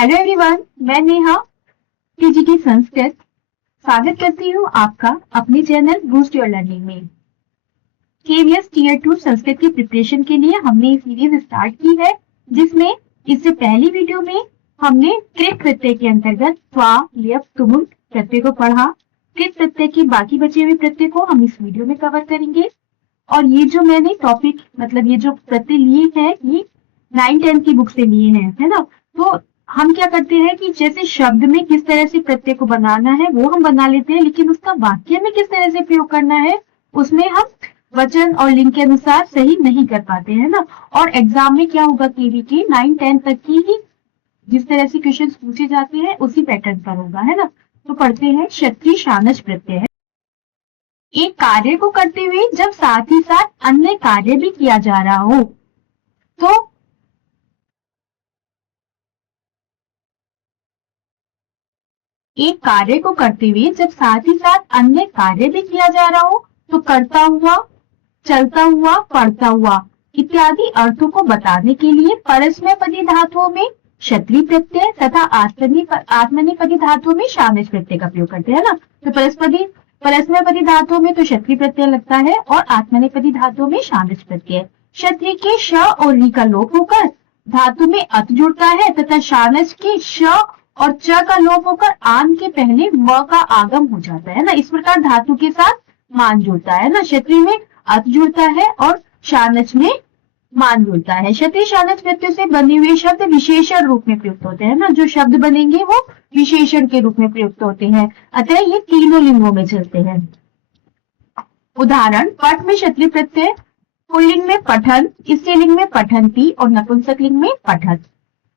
Hello everyone, मैं Neha TGT Sanskrit स्वागत करती हूँ आपका अपने चैनल बूस्ट योर लर्निंग में। केवीएस टीयर 2 संस्कृत की प्रिपरेशन के लिए हमने सीरीज स्टार्ट की है, जिसमें इससे पहली वीडियो में हमने कृत प्रत्यय के अंतर्गत स्वा, लियप, तुमुल प्रत्यय को पढ़ा। कृत प्रत्यय के बाकी बचे हुए प्रत्यय को हम इस वीडियो में कवर करेंगे। और ये जो मैंने टॉपिक मतलब ये जो प्रत्यय लिए हैं ये 9-10 की बुक से लिए हैं, है ना। तो हम क्या करते हैं कि जैसे शब्द में किस तरह से प्रत्यय को बनाना है वो हम बना लेते हैं, लेकिन उसका वाक्य में किस तरह से प्रयोग करना है उसमें हम वचन और लिंग के अनुसार सही नहीं कर पाते हैं ना। और एग्जाम में क्या होगा, केवीटी 9-10 तक की ही जिस तरह से क्वेश्चन पूछे जाते हैं उसी पैटर्न पर होगा, है ना। तो पढ़ते हैं। क्षत्रिय शानच प्रत्यय है। एक कार्य को करते हुए जब साथ ही साथ अन्य कार्य भी किया जा रहा हो तो एक कार्य को करते हुए जब साथ ही साथ अन्य कार्य भी किया जा रहा हो तो करता हुआ, चलता हुआ, पढ़ता हुआ इत्यादि अर्थों को बताने के लिए परस्मैपदी धातुओं में क्षत्रिय प्रत्यय तथा आत्मनेपदी धातुओं में शानच प्रत्यय का प्रयोग करते हैं ना। तो परस्मैपदी धातुओं में तो क्षत्रिय प्रत्यय लगता है और आत्मनेपदी धातुओं में शानच प्रत्यय। क्षत्रिय के श और री का लोप होकर धातु में अत जुड़ता है तथा शानच के श और च का लोप होकर आन के पहले व का आगम हो जाता है ना। इस प्रकार धातु के साथ मान जुड़ता है ना। क्षत्रिय में अत जुड़ता है और शानच में मान जुड़ता है। क्षत्रिय शानच प्रत्यय से बने हुए शब्द विशेषण रूप में प्रयुक्त होते हैं ना। जो शब्द बनेंगे वो विशेषण के रूप में प्रयुक्त होते हैं, अतः ये तीनों लिंगों में चलते हैं। उदाहरण, पठ में क्षत्रिय प्रत्यय, पुल्लिंग में पठन, स्त्रीलिंग में पठन्ति और नपुंसक लिंग में पठत।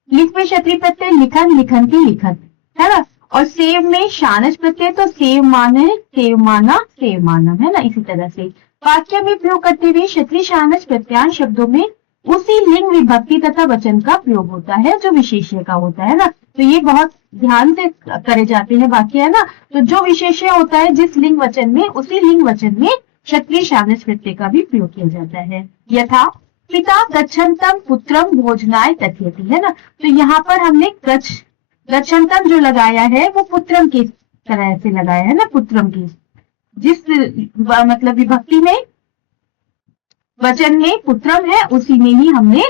लिख में क्षत्रिय प्रत्यय लिखन, लिखन्ति, लिखत, है ना। और सेव में शानच प्रत्यय तो सेव मान है, सेव माना, सेव मानम, है ना। इसी तरह से वाक्य में प्रयोग करते हुए क्षत्रिय शानच प्रत्यांश शब्दों में उसी लिंग विभक्ति तथा वचन का प्रयोग होता है जो विशेष्य का होता है ना। तो ये बहुत ध्यान से करे जाते हैं वाक्य, है ना। तो जो विशेष्य होता है जिस लिंग वचन में उसी लिंग वचन में क्षत्रिय शानच प्रत्यय का भी प्रयोग किया जाता है। यथा पिता गच्छन्तम पुत्रम भोजनाय तथयति, है ना। तो यहाँ पर हमने गच्छन्तम जो लगाया है वो पुत्रम की तरह से लगाया है ना। पुत्रम की जिस मतलब विभक्ति में वचन में पुत्रम है उसी में ही हमने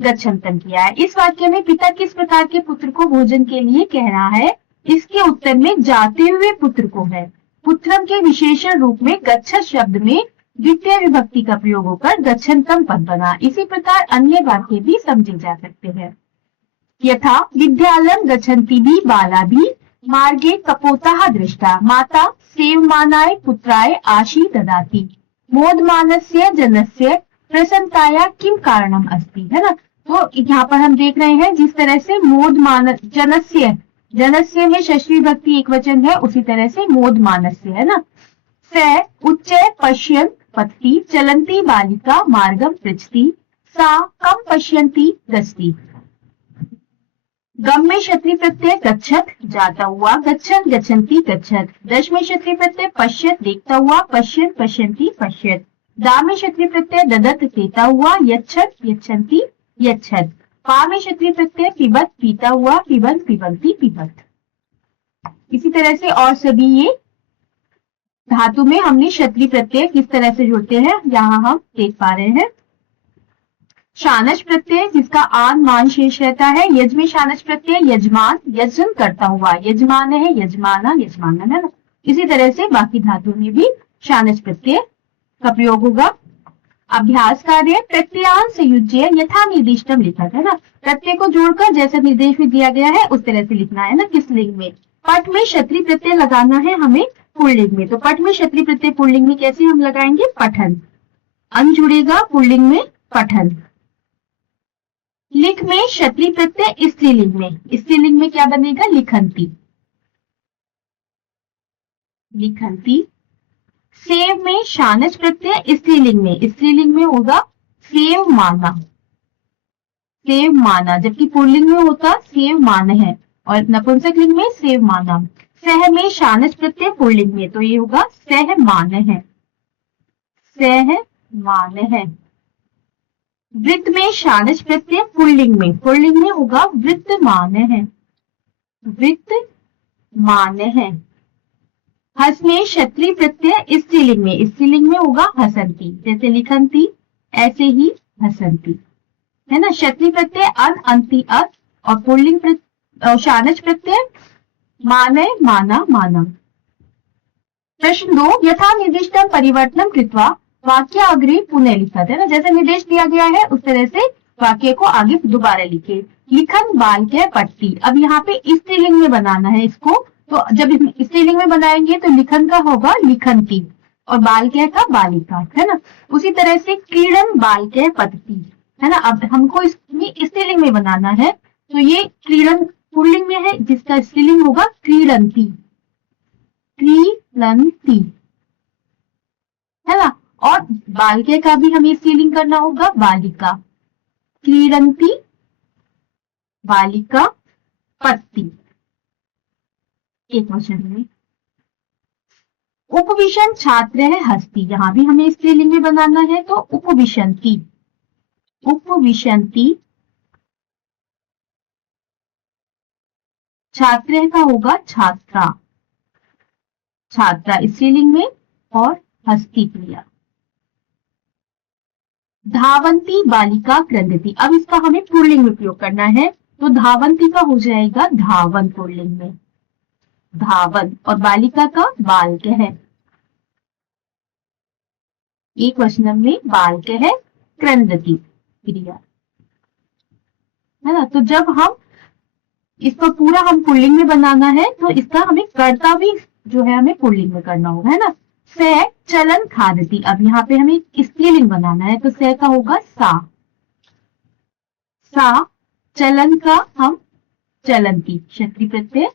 गच्छन्तम किया है। इस वाक्य में पिता किस प्रकार के पुत्र को भोजन के लिए कह रहा है, इसके उत्तर में जाते हुए पुत्र को है। पुत्रम के विशेषण रूप में गच्छत शब्द में द्वितीय विभक्ति का प्रयोग होकर गच्छन्तम पद बना। इसी प्रकार अन्य वाक्य भी समझे जा सकते हैं। यथा विद्यालयं गच्छन्ति बालाभि मार्गे कपोताः दृष्टा माता सेवमानाय पुत्राय आशी ददाति मोदमानस्य जनस्य प्रसन्नताया किम कारणम अस्ति, है ना। तो यहाँ पर हम देख रहे हैं जिस तरह से मोदमान जनस्य में षष्ठी विभक्ति एक वचन है, उसी तरह से मोदमानस्य, है ना। स उच्च पश्यन् पतति चलन्ती बालिका मार्गम पृच्छति सा कम पश्यन्ती गच्छति। गम में क्षत्रिय प्रत्यय गच्छत जाता हुआ, गच्छन् गच्छन्ति गच्छत। दश में क्षत्रिय प्रत्यय पश्यत देखता हुआ, पश्यन् पश्यन्ति पश्यत। दा में क्षत्रिय प्रत्यय ददत देता हुआ, यच्छत यच्छन्ति यच्छत। पा में क्षत्रिय प्रत्यय पिबत पीता हुआ, पिबन पिबन्ति पिबत। इसी तरह से और सभी ये धातु में हमने क्षत्रिय प्रत्यय किस तरह से जोड़ते हैं यहाँ हम देख पा रहे हैं। शानच प्रत्यय जिसका आन मान शेष रहता है। यज में शानच प्रत्यय यजमान, यजन करता हुआ, यजमान है, यजमाना, यजमानन, है ना। इसी तरह से बाकी धातु में भी शानच प्रत्यय का प्रयोग होगा। अभ्यास कार्य, प्रत्ययान संयुज्य यथा निर्दिष्टम लिखत, है ना। प्रत्यय को जोड़कर जैसा निर्देश में दिया गया है उस तरह से लिखना है ना। किस लिंग में? पठ में क्षत्रिय प्रत्यय लगाना है हमें पुल्लिंग में। तो पठ में क्षत्रिय प्रत्यय पुल्लिंग में कैसे हम लगाएंगे? पठन, अन जुड़ेगा पुल्लिंग में पठन। लिख में क्षत्रिय प्रत्यय स्त्रीलिंग में, स्त्रीलिंग में क्या बनेगा? लिखन्ति, लिखन्ति। सेव में शानच प्रत्यय स्त्रीलिंग में होगा सेव माना, सेव माना, जबकि पुल्लिंग में होता सेव मान है और नपुंसक लिंग में सेव माना। सह में शानच प्रत्यय पुल्लिंग में तो ये होगा सह मान है, सह मान है। वृत्त में शानच प्रत्यय पुल्लिंग में होगा वृत्तमान है, वित्तमानः। हस में क्षत्रिय प्रत्यय स्त्रीलिंग में, स्त्रीलिंग में होगा हसन्ति, जैसे लिखन्ति ऐसे ही हसन्ति, है ना। क्षत्रिय प्रत्यय अन, अंति, अत, और पुल्लिंग शानच प्रत्यय मानय, माना, मानम। प्रश्न 2, यथा निर्दिष्टम परिवर्तनम कृत्वा वाक्य अग्रे पुनः लिखत, है ना। जैसे निर्देश दिया गया है उस तरह से वाक्य को आगे दोबारा लिखे। लिखन बालके पट्टी, अब यहाँ पे स्त्रीलिंग में बनाना है इसको, तो जब स्त्रीलिंग में बनाएंगे तो लिखन का होगा लिखन्ति और बालके का बालिका, है ना। उसी तरह से क्रीडन बालके पतति, है ना। अब हमको इसमें स्त्रीलिंग में बनाना है, तो ये क्रीडन पुल्लिंग में है, जिसका स्त्रीलिंग होगा क्रीडन्ति, क्रीडन्ति, है ना। और बालके का भी हमें स्त्रीलिंग करना होगा बालिका, क्रीडन्ति बालिका पत्ती, एक क्वेश्चन में। उपविशन छात्र है हस्ती, यहां भी हमें स्त्रीलिंग में बनाना है, तो उपविशन्ति, उपविशन्ति, छात्र का होगा छात्रा, छात्रा स्त्रीलिंग में, और हस्ती क्रिया। धावंती बालिका क्रंदती, अब इसका हमें पुल्लिंग में प्रयोग करना है, तो धावंती का हो जाएगा धावन पुल्लिंग में, धावन, और बालिका का बालक है, एक वचन में बालक है क्रंदती क्रिया, है ना। तो जब हम इसको पूरा हम पुल्लिंग में बनाना है, तो इसका हमें कर्ता भी जो है हमें पुल्लिंग में करना होगा, है ना। से चलन खादती, अब यहाँ पे हमें स्त्रीलिंग बनाना है, तो से का होगा सा, सा चलन का हम चलंती, क्षत्रिय प्रत्यय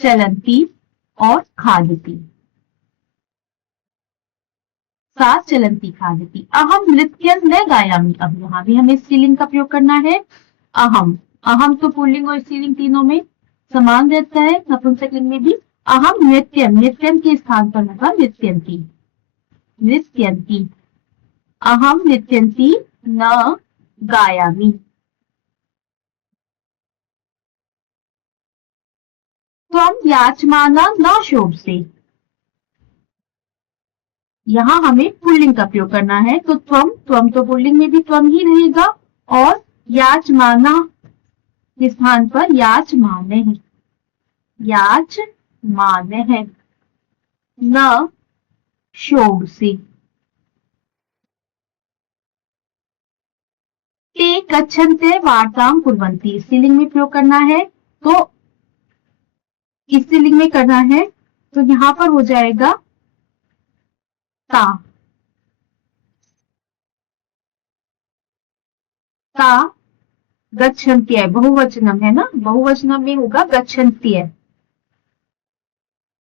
चलंती, और खादती, सा चलंती खादती। अहम नृत्यं न गायामि, अब यहाँ भी हमें स्त्रीलिंग का प्रयोग करना है। अहम, अहम तो पुल्लिंग और स्त्रीलिंग तीनों में समान रहता है, नपुंसकलिंग में भी। अहम नृत्यम, नृत्यम के स्थान पर होगा नृत्यंती, नृत्यंती, अहम नृत्यंती न गायामि। त्वम याचमाना न शोभ से, यहां हमें पुल्लिंग का प्रयोग करना है, तो त्वम, त्वम तो पुल्लिंग में भी त्वम ही रहेगा, और याचमाना के स्थान पर याचमाने है, याचमाने है, न शोभ से। ते गच्छन्ते वार्तां कुर्वन्ति, स्त्रीलिंग में प्रयोग करना है, तो स्त्रीलिंग में करना है, तो यहां पर हो जाएगा ता, ता गच्छन्त्यः, बहुवचनम है ना, बहुवचनम में होगा गच्छन्त्यः,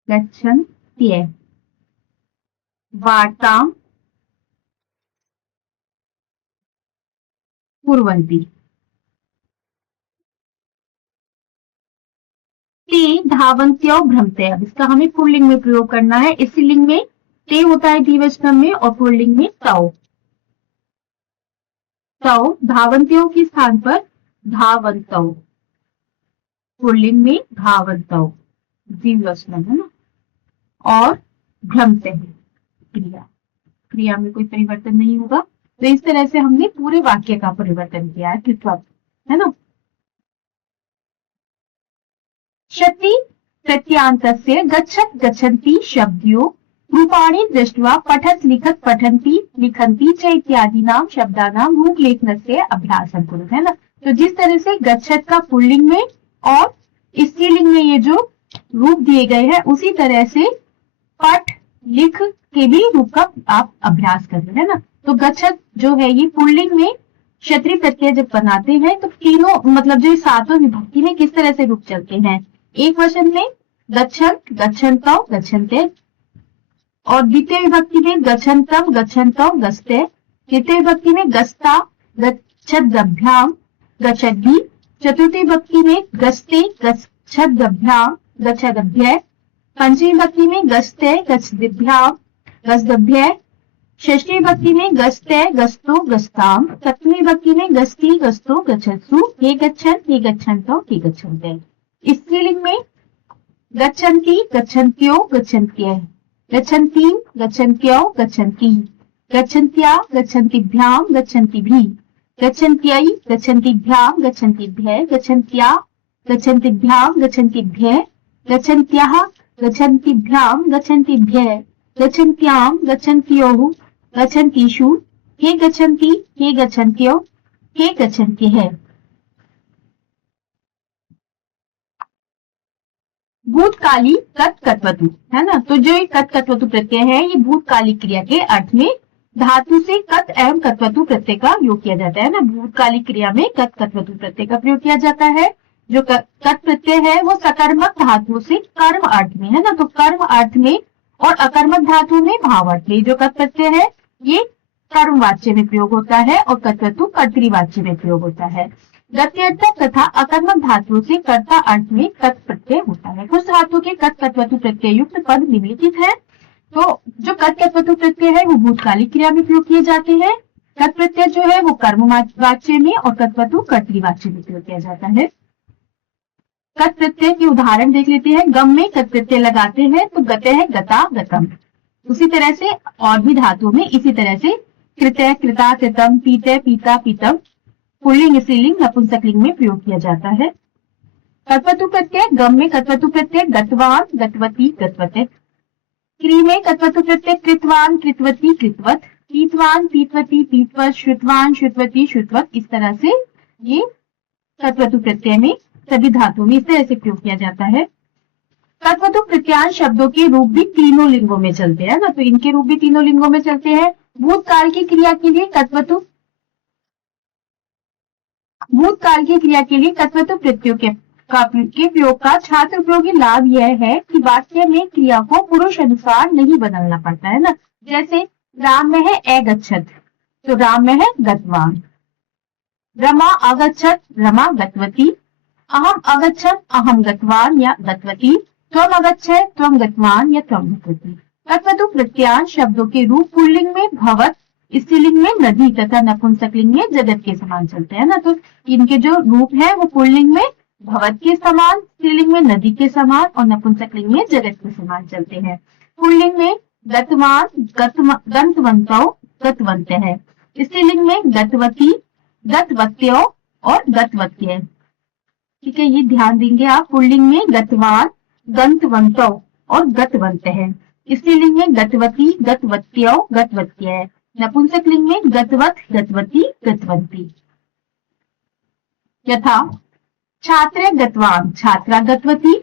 गच्छन्त्यः, वार्तां कुर्वन्ति। ते धावन्त्यो भ्रमते, अब इसका हमें पुल्लिंग में प्रयोग करना है, स्त्रीलिंग में ते होता है द्विवचन में, और पुल्लिंग में तौ, तौ धावन्त्यो के स्थान पर धावन्तौ, पुल्लिंग में धावन्तौ द्विवचन है ना, और भ्रमते हैं क्रिया, क्रिया में कोई परिवर्तन नहीं होगा। तो इस तरह से हमने पूरे वाक्य का परिवर्तन किया है, है ना। क्षति प्रत्यांतस्य गच्छत गच्छन्ति शब्दयोः रूपाणि दृष्ट्वा पठत लिखत पठन्ति लिखन्ति च इत्यादीनां शब्दानां रूपलेखनस्य अभ्यासं कुरु, है ना। तो जिस तरह से गच्छत का पुल्लिंग में और स्त्रीलिंग में ये जो रूप दिए गए हैं, उसी तरह से पठ लिख के भी रूप का आप अभ्यास कर रहे हैं, है ना। तो गच्छत जो है ये पुल्लिंग में क्षत्रिय प्रत्यय जब बनाते हैं, तो तीनों मतलब जो सातों विभक्ति में किस तरह से रूप चलते हैं, एक वचन में गच्छन, गच्छन्तौ, गच्छन्ते, और द्वितीय विभक्ति में गच्छन्तम, गच्छन्तौ, गस्ते, तृतीय विभक्ति में गस्ता, गच्छद्भ्याम, गच्छद्भि, चतुर्थी विभक्ति में गस्ते, गच्छद्भ्याम, गच्छद्भ्य, पंचमी विभक्ति में गस्ते, गच्छद्भ्याम, गच्छद्भ्य, षष्ठी विभक्ति में गस्ते, गस्तो, गस्ताम, सप्तमी विभक्ति में गस्ती, गस्तो, गच्छत्सु, ये गच्छन, ये गच्छन्तौ, ये गच्छन्ते। स्त्रीलिंग में गच्छन्ति, गच्छन्त्यो, गच्छन्त्यः, गच्छन्तीं, गच्छन्त्यो, गच्छन्ति, गच्छन्त्या, गच्छन्तिभ्यां, गच्छन्तिभिः, गच्छन्त्यै, गच्छन्तिभ्यां, गच्छन्तिभ्यः, गच्छन्त्या, गच्छन्तिभ्यां, गच्छन्तिभ्यः, गच्छन्त्याः, गच्छन्तिभ्यां, गच्छन्तिभ्यः, गच्छन्त्यां, गच्छन्त्योः, गच्छन्तीषु, हे गच्छन्ति, हे गच्छन्त्यो, हे गच्छन्त्यः। भूतकाली कत कत्वतु है ना, तो जो ये कत कत्वतु प्रत्यय है ये भूतकाली क्रिया के अर्थ में धातु से कत एवं कत्वतु प्रत्यय का उपयोग किया जाता है ना। भूतकाली क्रिया में कत कत्वतु प्रत्यय का प्रयोग किया जाता है। जो कत प्रत्यय है वो सकर्मक धातु से कर्म अर्थ में है ना, तो कर्म अर्थ में और अकर्मक धातु में भाव अर्थ में। जो कत प्रत्यय है ये कर्म वाच्य में प्रयोग होता है और कत्वतु कर्तृवाच्य में प्रयोग होता है। गत्यर्थक तथा अकर्मक धातुओं से कर्ता अर्थ में कत प्रत्यय होता है। कुछ धातु के कत कत्वतु प्रत्यय युक्त पद निम्नलिखित है। तो जो कत कत्वतु प्रत्यय है वो भूतकाली क्रिया में प्रयोग किए जाते हैं। कत प्रत्यय जो है वो कर्म वाच्य में और कत्वतु कर्तृवाच्य में प्रयोग किया जाता है। कत प्रत्यय के उदाहरण देख लेते हैं। गम में कत प्रत्यय लगाते हैं तो गते है गता, गतम। उसी तरह से और भी धातुओं में इसी तरह से कृतय, कृता, कृतम, पीते, पीता, पीतम पुल्लिंग, स्त्रीलिंग, नपुंसकलिंग में प्रयोग किया जाता है। कत्वतु प्रत्यय गम में कत्वतु प्रत्यय गतवान, गतवती, गतवते। क्री में कत्वतु प्रत्यय कृतवान, कृतवती, कृतवत, पीतवान, पीतवती, पीतवत, श्रुतवान, श्रुतवती, श्रुतवत। इस तरह से ये कत्वतु प्रत्यय में सभी धातुओं में इस तरह से प्रयोग किया जाता है। कत्वतु प्रत्यांश शब्दों के रूप भी तीनों लिंगों में चलते हैं ना, तो इनके रूप भी तीनों लिंगों में चलते हैं। भूतकाल की क्रिया के लिए कत्वतु प्रत्ययों के प्रयोग का छात्र उपयोगी लाभ यह है कि वाक्य में क्रिया को पुरुष अनुसार नहीं बदलना पड़ता है ना। जैसे राम में है अगच्छत तो राम में है गतवान, रमा अगच्छत, रमा गतवती, अहम अगच्छत, अहम गतवान या गतवती, त्वम अगच्छत, त्वम गतवान या त्वम गतवती। कत्वतु प्रत्यांश शब्दों के रूप पुल्लिंग में भवत, स्त्रीलिंग में नदी तथा नपुंसकलिंग में जगत के समान चलते हैं ना। तो इनके जो रूप है वो पुल्लिंग में भवत के समान, स्त्रीलिंग में नदी के समान और नपुंसकलिंग में जगत के समान चलते हैं। पुल्लिंग में गतवान, गंतवंतो, गतवंत है। स्त्रीलिंग में गतवती, गतवत्यो और गतवत्य। ठीक है, ये ध्यान देंगे आप। पुल्लिंग में गतवान, गंतवंतो और गतवंत है। स्त्रीलिंग में गतवती, गतवत्यो, गतवत्य है। नपुंसकलिंग में गतवत, गतवती, गतवंती। यथा छात्रे गतवान, छात्रा गतवती,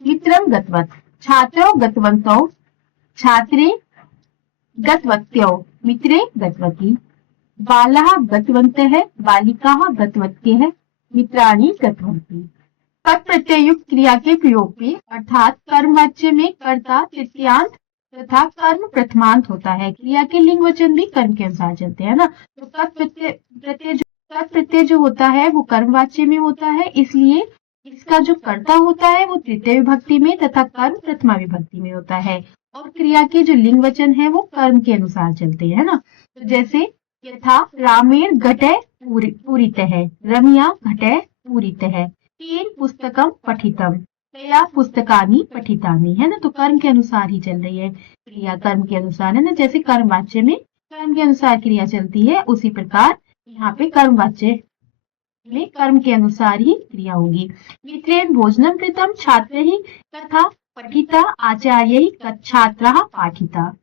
मित्रम गतवत, छात्रो गतवंतो, छात्रे गतवत्यो, मित्रे गतवती। बालः गतवन्तः, बालिकाः गतवत्यः, मित्राणि गतवन्ति। पद प्रत्यय युक्त क्रिया के प्रयोग पे अर्थात कर्मवाच्य में कर्ता तृतीयांत तथा कर्म प्रथमांत होता है। क्रिया के लिंग वचन भी कर्म के अनुसार चलते हैं ना। तो पद प्रत्यय जो होता है वो कर्मवाच्य में होता है, इसलिए इसका जो कर्ता होता है वो तृतीय विभक्ति में तथा कर्म प्रथमा विभक्ति में होता है। और क्रिया के जो लिंग वचन है वो कर्म के अनुसार चलते हैं ना। तो जैसे यथा रामेण घटे पूरितः, रम्या घटे पूरितः, तेन पुस्तकम पठितम, तया पुस्तकानि पठितानि, है ना। तो कर्म के अनुसार ही चल रही है क्रिया, कर्म के अनुसार है ना। जैसे कर्मवाच्य में कर्म के अनुसार क्रिया चलती है, उसी प्रकार यहाँ पे कर्मवाच्य में कर्म के अनुसार ही क्रिया होगी। मित्रेण भोजनम कृतम छात्रैः तथा पठिता आचार्यैः छात्राः पाठिता।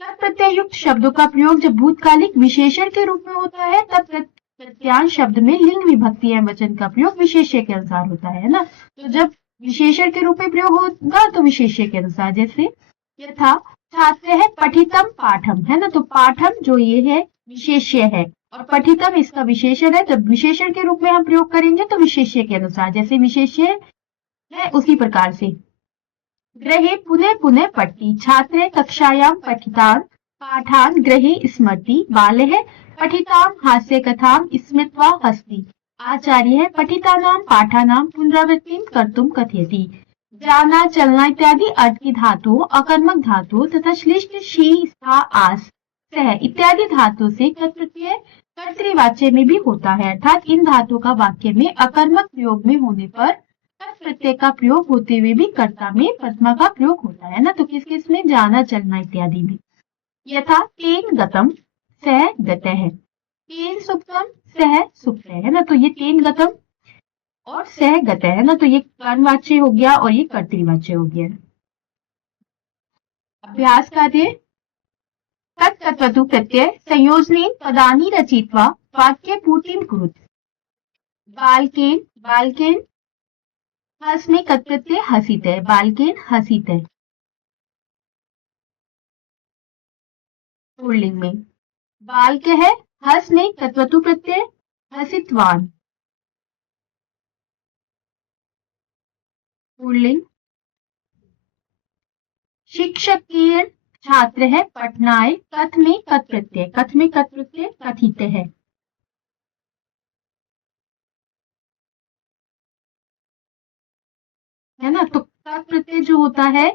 तत्प्रत्यय युक्त शब्दों का प्रयोग जब भूतकालिक विशेषण के रूप में होता है तब प्रत्यांश शब्द में लिंग विभक्ति एवं वचन का प्रयोग विशेष्य के अनुसार होता है ना। तो जब विशेषण के रूप में प्रयोग होगा तो विशेष्य के अनुसार। जैसे यथा छात्र है पठितम पाठम, है ना। तो पाठम जो ये है विशेष्य है और पठितम इसका विशेषण है। जब विशेषण के रूप में हम प्रयोग करेंगे तो विशेष्य के अनुसार, जैसे विशेष्य है उसी प्रकार से। गृहे पुनः पुनः पठति, छात्रे कक्षायां पठितान् पाठान् गृहे स्मरति, बालः पठितां हास्य कथां स्मृत्वा हस्ति, आचार्यः पठितानां पाठानां पुनरावृत्तिं कर्तुं कथयति। जाना, चलना इत्यादि अर्थ की धातु, अकर्मक धातु तथा श्लिष्ट शी, सा, आस, सह इत्यादि धातु से प्रत्यय कर्तृवाच्य में भी होता है। अर्थात इन धातुओं का वाक्य में अकर्मक प्रयोग में होने पर तत् प्रत्यय का प्रयोग होते हुए भी कर्ता में प्रथमा का प्रयोग होता है ना, तो किस किस में, जाना चलना इत्यादि में। यथा तेन गतम सह गतः, तेन सुप्तम सह सुप्तः, है ना, तो ये तेन गतम और सह गतः है ना, तो ये कर्मवाच्य हो गया और ये कर्तृवाच्य हो गया। अभ्यास कार्य, तत्तत्वतु प्रत्यय संयोजनेन पदानि रचयित्वा वाक्य पूर्तिं कुरुत। बालकेन, बालकेन हस में कत् प्रत्यय हसितः, बालकेन हसितः। पुल्लिंग में बालकः हस में तत्वतु प्रत्यय हसितवान। पुल्लिंग शिक्षकेन छात्रः पठनाय कथ में कत् प्रत्यय, कथ में कत् प्रत्यय कथित है। है ना, तो कत् प्रत्यय जो होता है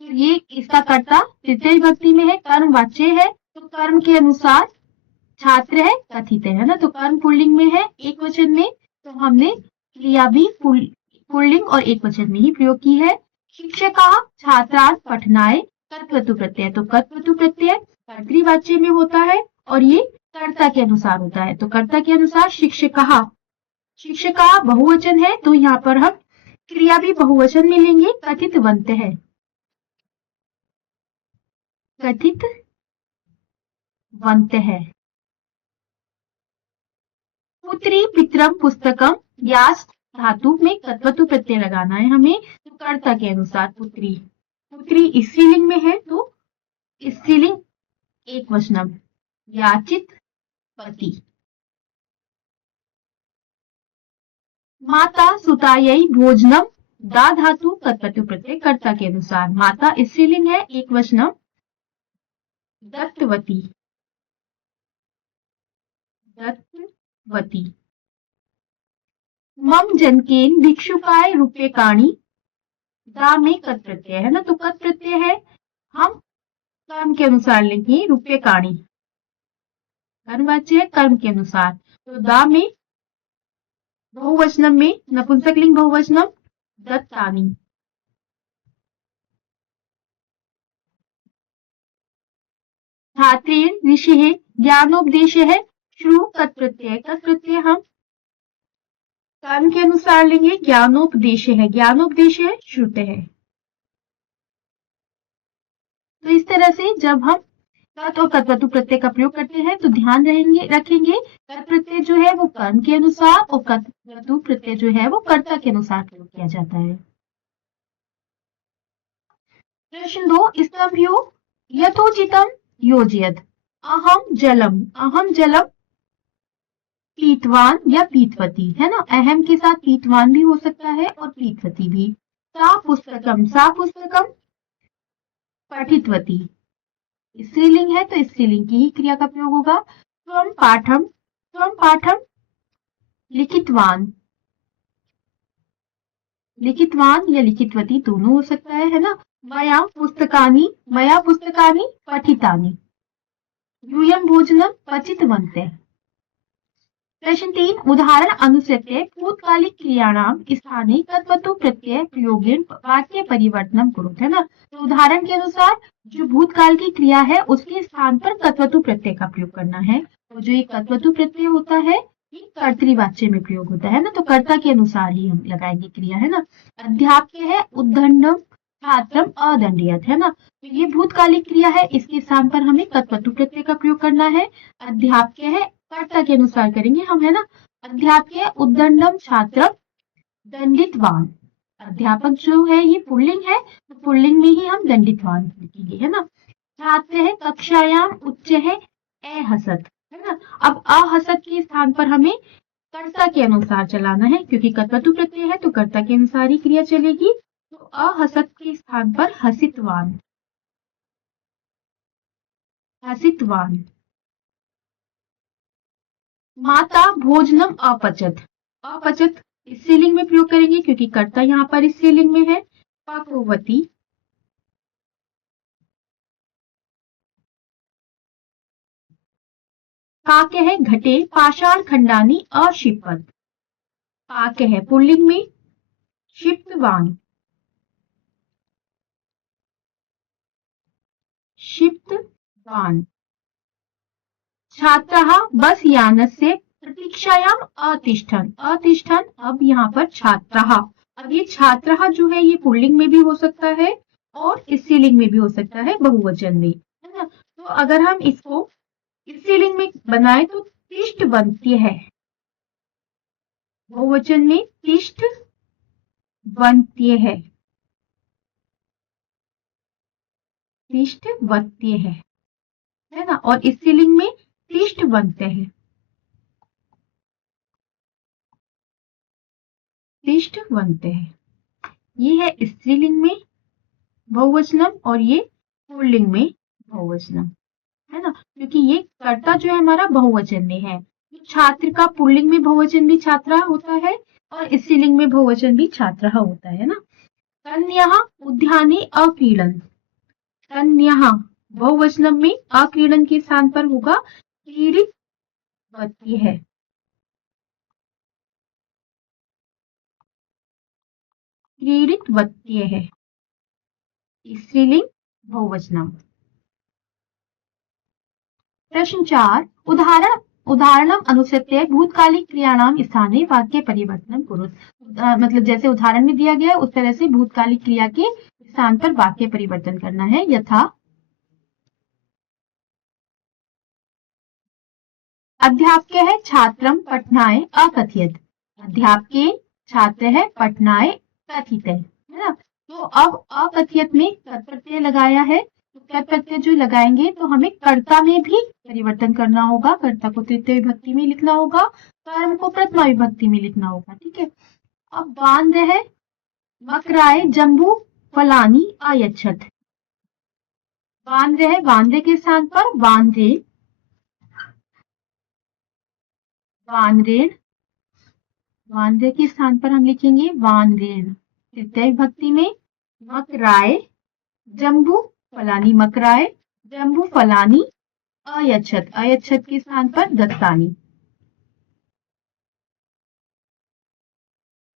ये इसका कर्ता तृतीय विभक्ति में है, कर्म वाच्य है, तो कर्म के अनुसार छात्र है कथित है ना, तो कर्म पुल्लिंग में है एक वचन में, तो हमने क्रिया भी पुल्लिंग और एक वचन में ही प्रयोग की है। शिक्षका छात्रान पठनाय कर्तृ प्रत्यय, तो कर्तृ प्रत्यय कर्तृवाच्य में होता है और ये कर्ता के अनुसार होता है, तो कर्ता के अनुसार शिक्षका, शिक्षका बहुवचन है, तो यहाँ पर हम क्रिया भी बहुवचन में लेंगे, कथित वंत है, कथित वंत है। पुत्री पितरम पुस्तकम, यास धातु में कर्तृ प्रत्यय लगाना है हमें, तो कर्ता के अनुसार पुत्री, पुत्री स्त्रीलिंग में है तो स्त्रीलिंग एक वचनम, याचित पति। माता सुतायै भोजनम, दा धातु कर्तृ प्रत्यय कर्ता के अनुसार, माता स्त्रीलिंग है एक वचनम, दत्तवती, दत्तवती। मम जनकेन भिक्षुकाय रूप्यकाणि, दा में कत् प्रत्यय है ना, तो कत् प्रत्यय है, हम कर्म के अनुसार लेंगे, रूप्यकाणि कर्मवाच्य है, कर्म के अनुसार, तो दा में बहुवचनम में नपुंसकलिंग बहुवचनम दत्तानि। छात्रेण ऋषिः ज्ञानोपदेशः, श्रु कत् प्रत्यय, कत् प्रत्यय हम कर्म के अनुसार लेंगे, ज्ञानोपदेश है, ज्ञानोपदेश है श्रुत है। तो इस तरह से जब हम कत् और कर्तृ प्रत्यय का प्रयोग करते हैं तो ध्यान रखेंगे कत् प्रत्यय जो है वो कर्म के अनुसार और कर्तृ प्रत्यय जो है वो कर्ता के अनुसार प्रयोग किया जाता है। प्रश्न 2, स्तंभयो यथोचितम योजयत, अहम जलम पीतवान या पीतवती, है ना, अहम के साथ पीतवान भी हो सकता है और पीतवती भी। सा पुस्तकम पठितवती, स्त्रीलिंग है तो स्त्रीलिंग की ही क्रिया का प्रयोग होगा। त्वम पाठम लिखितवान, लिखितवान या लिखितवती दोनों हो सकता है ना। मया पुस्तकानि पठितानि, यूयं भोजनम पचितवन्तः। प्रश्न 3, उदाहरण अनुसृत्य भूतकालिक क्रियाणाम स्थाने कर्तृ प्रत्यय प्रयोगेन वाक्य परिवर्तनम कुरुत, है ना, तो उदाहरण के अनुसार जो भूतकाल की क्रिया है उसके स्थान पर कर्तृ प्रत्यय का प्रयोग करना है, तो जो ये कर्तृ प्रत्यय होता है ये कर्तृवाच्य में प्रयोग होता है ना, तो कर्ता के अनुसार ही हम लगाएंगे क्रिया, है ना। अध्यापक है उद्दंडम छात्रम अदंडयत, है ना, तो ये भूतकालिक क्रिया है, इसके स्थान पर हमें कर्तृ प्रत्यय का प्रयोग करना है। अध्यापक है कर्ता के अनुसार करेंगे हम, है ना। अध्यापक उद्दंडम छात्र दंडितवान, अध्यापक जो है ये पुल्लिंग है तो पुल्लिंग में ही हम दंडितवान लिखेंगे, है ना। छात्र है कक्षायाम उच्च है अहसत, है ना। अब अहसत के स्थान पर हमें कर्ता के अनुसार चलाना है, क्योंकि कर्तृ प्रत्यय है तो कर्ता के अनुसार ही क्रिया चलेगी, तो अहसत के स्थान पर हसितवान, हसितवान। माता भोजनम अपचत, अपचत स्त्रीलिंग में प्रयोग करेंगे क्योंकि कर्ता यहाँ पर स्त्रीलिंग में है। पक्ववती, काक है घटे पाषाण खंडानी अशिपत, पाक है पुल्लिंग में, क्षिप्तवान, क्षिप्तवान। छात्रः बस यानस्य प्रतीक्षायाम अतिष्ठन्, अतिष्ठन्, अब यहाँ पर छात्रः, अब ये छात्रः जो है ये पुल्लिंग में भी हो सकता है और स्त्रीलिंग में भी हो सकता है, बहुवचन में, है ना। तो अगर हम इसको स्त्रीलिंग में बनाए तो तिष्ठ बनती है, बहुवचन में तिष्ठ बनती है, तिष्ठ बनती है ना। और स्त्रीलिंग में तिष्ठ बनते हैं, तिष्ठ बनते हैं। ये है स्त्रीलिंग में बहुवचनम और ये पुल्लिंग में बहुवचनम, है ना, क्योंकि ये कर्ता जो है हमारा बहुवचन में है। तो छात्र का पुल्लिंग में बहुवचन भी छात्रा होता है और स्त्रीलिंग में बहुवचन भी छात्रा होता है ना। कन्याः उद्याने अक्रीडन्, कन्याः बहुवचनम में अक्रीडन के स्थान पर होगा क्रीडित बत्ती है, क्रीडित बत्ती है, स्त्रीलिंग बहुवचनम। प्रश्न 4, उदाहरण उदाहरणम अनुसृत्य भूतकालिक क्रियाणाम स्थाने वाक्य परिवर्तन कुरु। मतलब जैसे उदाहरण में दिया गया उस तरह से भूतकालिक क्रिया के स्थान पर वाक्य परिवर्तन करना है। यथा अध्यापक छात्रम पठनाय अकथयत, अध्यापक छात्र है पठनाय कथित है ना। तो अब अकथियत में तत् प्रत्यय लगाया है, तो तत् प्रत्यय जो लगाएंगे तो हमें कर्ता में भी परिवर्तन करना होगा, कर्ता को तृतीय विभक्ति में लिखना होगा, कर्म को प्रथमा विभक्ति में लिखना होगा, ठीक है। अब बांध है मकराए जम्बू फलानी आयच्छत, बांध है बांधे के स्थान पर बांधे, बांधेन, वानरे के स्थान पर हम लिखेंगे वानरेन। तृतीय विभक्ति में मकराए जम्बू फलानी, मकराए जम्बू फलानी अयच्छत, अयच्छत के स्थान पर दत्तानी,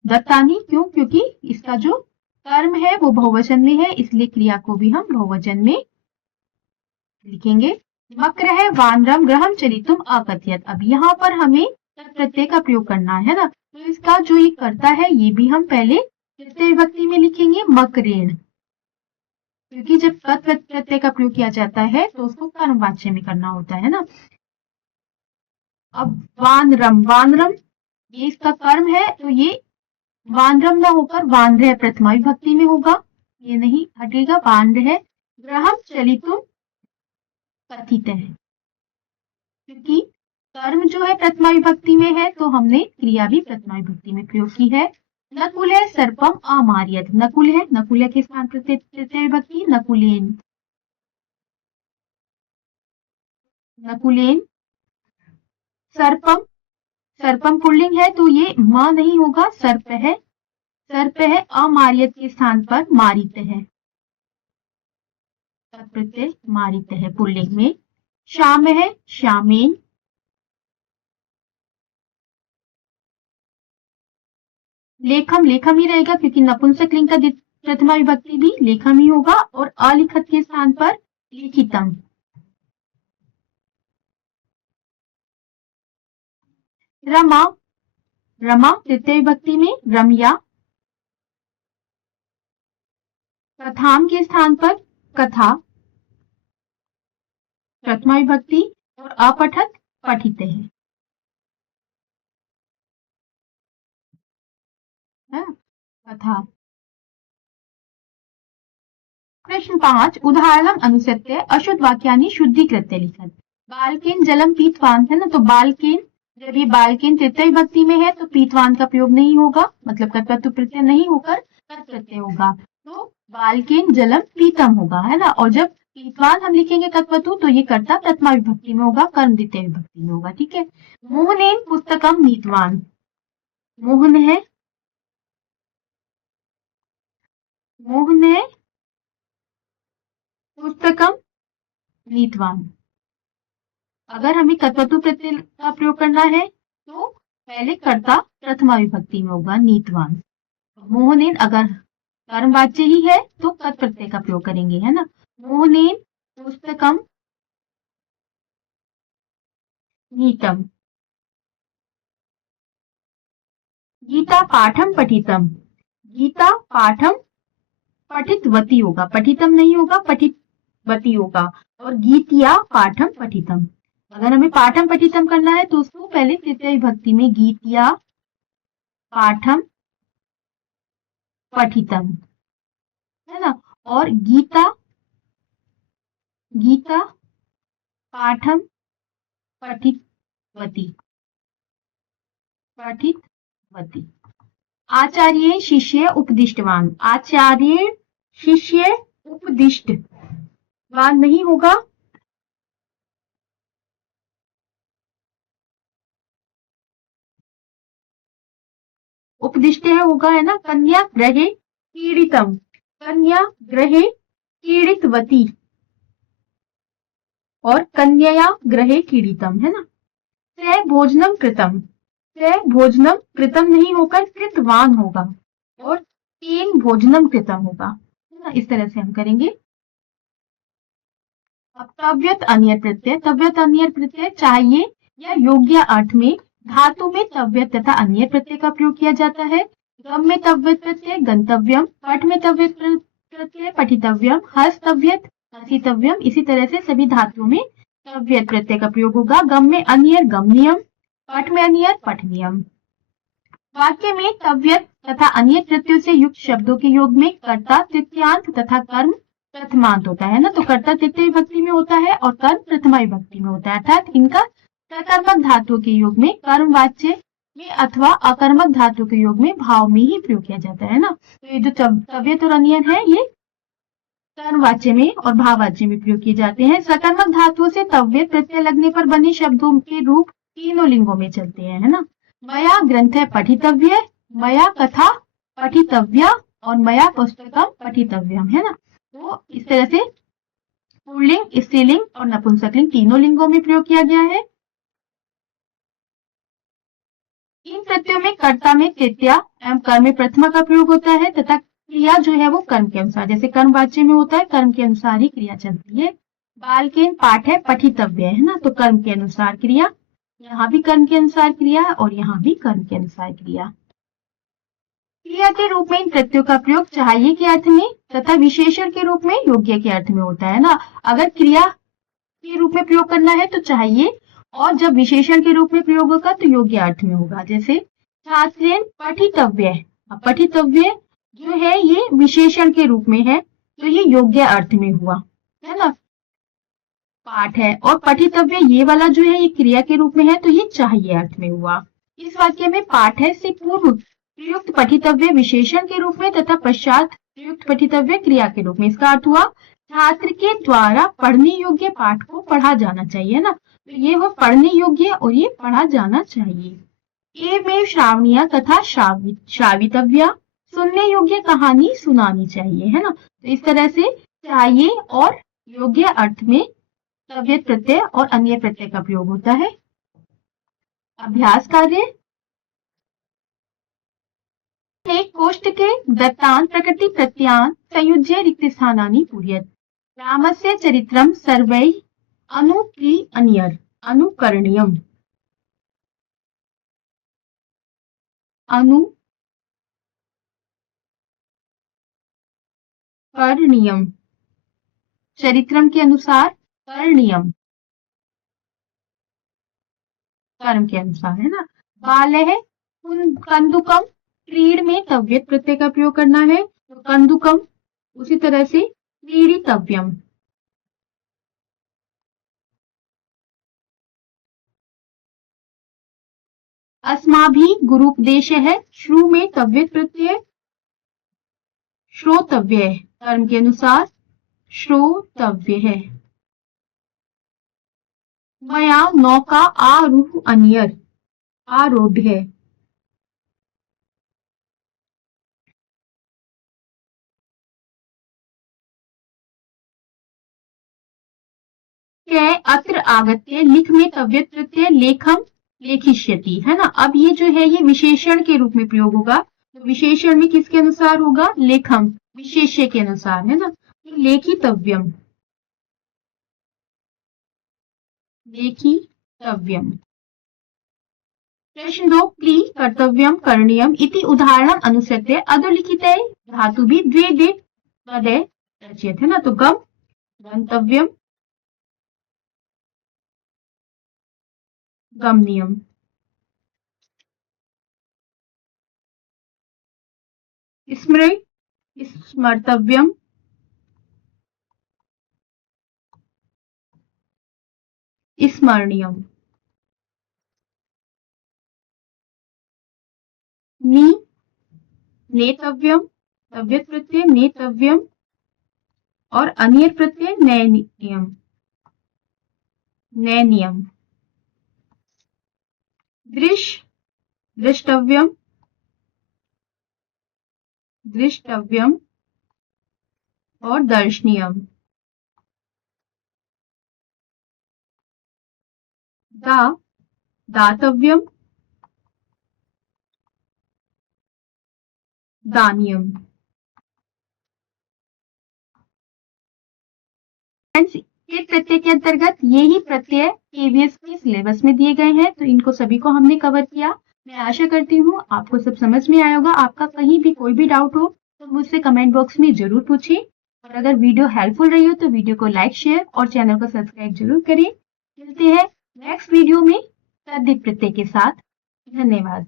दत्तानी क्यों, क्योंकि इसका जो कर्म है वो बहुवचन में है, इसलिए क्रिया को भी हम बहुवचन में लिखेंगे। मकर है वानरम ग्रहम चलितुम अकथयत, अब यहाँ पर हमें प्रत्यय का प्रयोग करना है ना, तो इसका जो ये करता है ये भी हम पहले तृतीय विभक्ति में लिखेंगे मकरेण, क्योंकि जब कत प्रत्यय का प्रयोग किया जाता है तो उसको कर्मवाच्य में करना होता है ना। अब वानरम, वानरम ये इसका कर्म है, तो ये वानरम ना होकर वानरह प्रथमा विभक्ति में होगा, ये नहीं हटेगा, वानरह ग्रहम चलितुम कथित है, क्योंकि कर्म जो है प्रथमा विभक्ति में है तो हमने क्रिया भी प्रथमा विभक्ति में प्रयोग की है। नकुल है सर्पम अमार्यत, नकुल है, नकुल के स्थान पर तृतीय विभक्ति नकुलेन, नकुलेन। सर्पम, सर्पम पुल्लिंग है तो ये मां नहीं होगा, सर्प है, सर्प है, अमार्यत के स्थान पर मारित है, प्रत्यय मारित है पुल्लिंग में। श्याम है श्यामेन, लेखम, लेखम ही रहेगा क्योंकि नपुंसकलिंग का प्रथमा विभक्ति भी लेखम ही होगा, और अलिखत के स्थान पर लिखितम। रमा, रमा तृतीय विभक्ति में रम्या, कथाम के स्थान पर कथा, प्रथमा विभक्ति, और अपठत पठित है, कथा। प्रश्न 5, उदाहरणम अनुसृत्य अशुद्ध वाक्यानि शुद्धिकृत्य लिखत। बालकेन जलम पीतवान है ना, तो बालकेन, जब ये बालकेन तृतीय विभक्ति में है तो पीतवान का प्रयोग नहीं होगा, मतलब कर्तृत्व प्रत्यय नहीं होकर तत् प्रत्यय होगा, तो बालकेन जलम पीतम होगा, है ना। और जब पीतवान हम लिखेंगे तत्वतु तो ये कर्ता प्रथमा विभक्ति में होगा, कर्म द्वितीय विभक्ति में होगा, ठीक है। मोहनेन पुस्तकम नीतवान, मोहन है, मोहन है पुस्तकम नीतवान। अगर हमें तत्वतु प्रत्यय का प्रयोग करना है तो पहले कर्ता प्रथमा विभक्ति में होगा नीतवान, मोहनेन अगर कर्मवाच्य ही है तो कत प्रत्यय का प्रयोग करेंगे, है ना। मोहनेन पुस्तकम नीतम, गीता पाठम पठितम, गीता पाठम पठितवती होगा, पठितम नहीं होगा, पठितवती होगा। और गीतिया पाठम पठितम, अगर हमें पाठम पठितम करना है तो उसको पहले तृतीय विभक्ति में गीतिया पाठम पठितम, है ना। और गीता, गीता पाठम पठितवती, पठितवती। आचार्य शिष्य उपदिष्टवान, आचार्य शिष्य उपदिष्टवान नहीं होगा, उपदिष्ट होगा, है ना। कन्या ग्रहे पीड़ितम, कन्या ग्रहे पीड़ितवती और कन्यया ग्रहे पीड़ितम, है ना। स भोजनम कृतम, स भोजनम कृतम नहीं होकर कृतवान होगा और तेन भोजनम कृतम होगा, है ना। इस तरह से हम करेंगे। अब तव्यत अन्य प्रत्यय, तव्यत अन्य प्रत्यय चाहिए या योग्य अर्थ में धातु में तव्यत तथा अन्य प्रत्यय का प्रयोग किया जाता है। गम में तव्यत प्रत्यय गंतव्यम, पठ में तव्यत प्रत्यय पठितव्यम, हस्तव्यत हसितव्यम, इसी तरह से सभी धातुओं में तव्यत प्रत्यय का प्रयोग होगा। गम में अन्य गमनियम, पठ में अन्य पठनियम। वाक्य में तव्यत तथा अन्य प्रत्ययों से युक्त शब्दों के योग में कर्ता तृतीयांत तथा कर्म प्रथमांत होता है ना। तो कर्ता तृतीय विभक्ति में होता है और कर्म प्रथमा विभक्ति में होता है, अर्थात इनका सकर्मक धातुओं के योग में कर्मवाच्य में अथवा अकर्मक धातु के योग में भाव में ही प्रयोग किया जाता है ना। तो ये जो तव्यत और अन्य है ये कर्मवाच्य में और भाववाच्य में प्रयोग किए जाते हैं। सकर्मक धातुओं से तव्यत प्रत्यय लगने पर बने शब्दों के रूप तीनों लिंगों में चलते हैं, है ना। मया ग्रंथ पठितव्य, मया कथा पठितव्या और मया पुस्तकम पठितव्यम, है ना। तो इस तरह से पुल्लिंग, स्त्रीलिंग और नपुंसकलिंग तीनों लिंगों में प्रयोग किया गया है। इन प्रत्ययों में कर्ता में तृतीया एवं कर्म में प्रथमा का प्रयोग होता है तथा क्रिया जो है वो कर्म के अनुसार, जैसे कर्मवाच्य में होता है कर्म के अनुसार ही क्रिया चलती है। बालकेन पाठ है पठितव्य, है ना। तो कर्म के अनुसार क्रिया, यहाँ भी कर्म के अनुसार क्रिया और यहाँ भी कर्म के अनुसार क्रिया। क्रिया के रूप में इन प्रत्ययों का प्रयोग चाहिए के अर्थ में तथा विशेषण के रूप में योग्य के अर्थ में होता है ना। अगर क्रिया के रूप में प्रयोग करना है तो चाहिए, और जब विशेषण के रूप में प्रयोग होगा तो योग्य अर्थ में होगा। जैसे छात्रेन पठितव्य, पठितव्य जो है ये विशेषण के रूप में है तो ये योग्य अर्थ में हुआ, है ना। पाठ है और पठितव्य ये वाला जो है ये क्रिया के रूप में है तो ये चाहिए अर्थ में हुआ। इस वाक्य में पाठ है से पूर्व प्रयुक्त पठितव्य विशेषण के रूप में तथा पश्चात प्रयुक्त पठितव्य क्रिया के रूप में। इसका अर्थ हुआ छात्र के द्वारा पढ़ने योग्य पाठ को पढ़ा जाना चाहिए ना। तो ये हो पढ़ने योग्य और ये पढ़ा जाना चाहिए। एवं श्रावणीय तथा श्रावितव्या, सुनने योग्य कहानी सुनानी चाहिए, है ना। तो इस तरह से चाहिए और योग्य अर्थ में तव्यत प्रत्यय और अन्य प्रत्यय का प्रयोग होता है। अभ्यास कार्य, एक कोष्ठ के दत्तान प्रकृति प्रत्यान संयुज्य रिक्त स्थानानि पूरयेत्। रामस्य चरित्रम सर्वैः अनुप्रियणीयम् अनुकरणीयम्, अनुकरणीयम्, चरित्रम के अनुसार, करणीयम कर्म के अनुसार, है ना। बालः कंदुकम, क्रीड में तव्यत प्रत्यय का प्रयोग करना है तो कंदुकम, उसी तरह से क्रीडितव्यम। अस्माभि गुरुपदेश है, श्रु में तव्यत प्रत्यय श्रोतव्य, कर्म के अनुसार श्रोतव्य है। मया नौका आरूढ़ अन्यर, आरूढ़ है। अत्र आगत्य, लिख में तव्यत प्रत्यय लेखम लेखिष्यति, है ना। अब ये जो है ये विशेषण के रूप में प्रयोग होगा तो विशेषण में किसके अनुसार होगा? लेखम, विशेष्य के अनुसार, है ना। लेखितव्यम, लेखितव्यम। प्रश्न 2, क्ली कर्तव्यम करणीयम इति उदाहरणम अनुसृत्य अधोलिखिते धातुभिः द्वे द्वे पदे रच्यते, है ना। तो गम, गंतव्यम, गमनीयम। स्मृ, स्मर्तव्यम, स्मरणीयम। नी, नेतव्यम, तव्यत् प्रत्यय नेतव्यम और अनियत प्रत्यय नयनियम, नयनियम। दृश, दृष्टव्यम, दृष्टव्यम और दर्शनीयम। दा, दातव्यम, दानियम। के प्रत्यय के अंतर्गत ये ही प्रत्यय केवीएस के सिलेबस में दिए गए हैं, तो इनको सभी को हमने कवर किया। मैं आशा करती हूँ आपको सब समझ में आया होगा। आपका कहीं भी कोई भी डाउट हो तो मुझसे कमेंट बॉक्स में जरूर पूछिए, और अगर वीडियो हेल्पफुल रही हो तो वीडियो को लाइक, शेयर और चैनल को सब्सक्राइब जरूर करिए। मिलते हैं नेक्स्ट वीडियो में तद्धित प्रत्यय के साथ। धन्यवाद।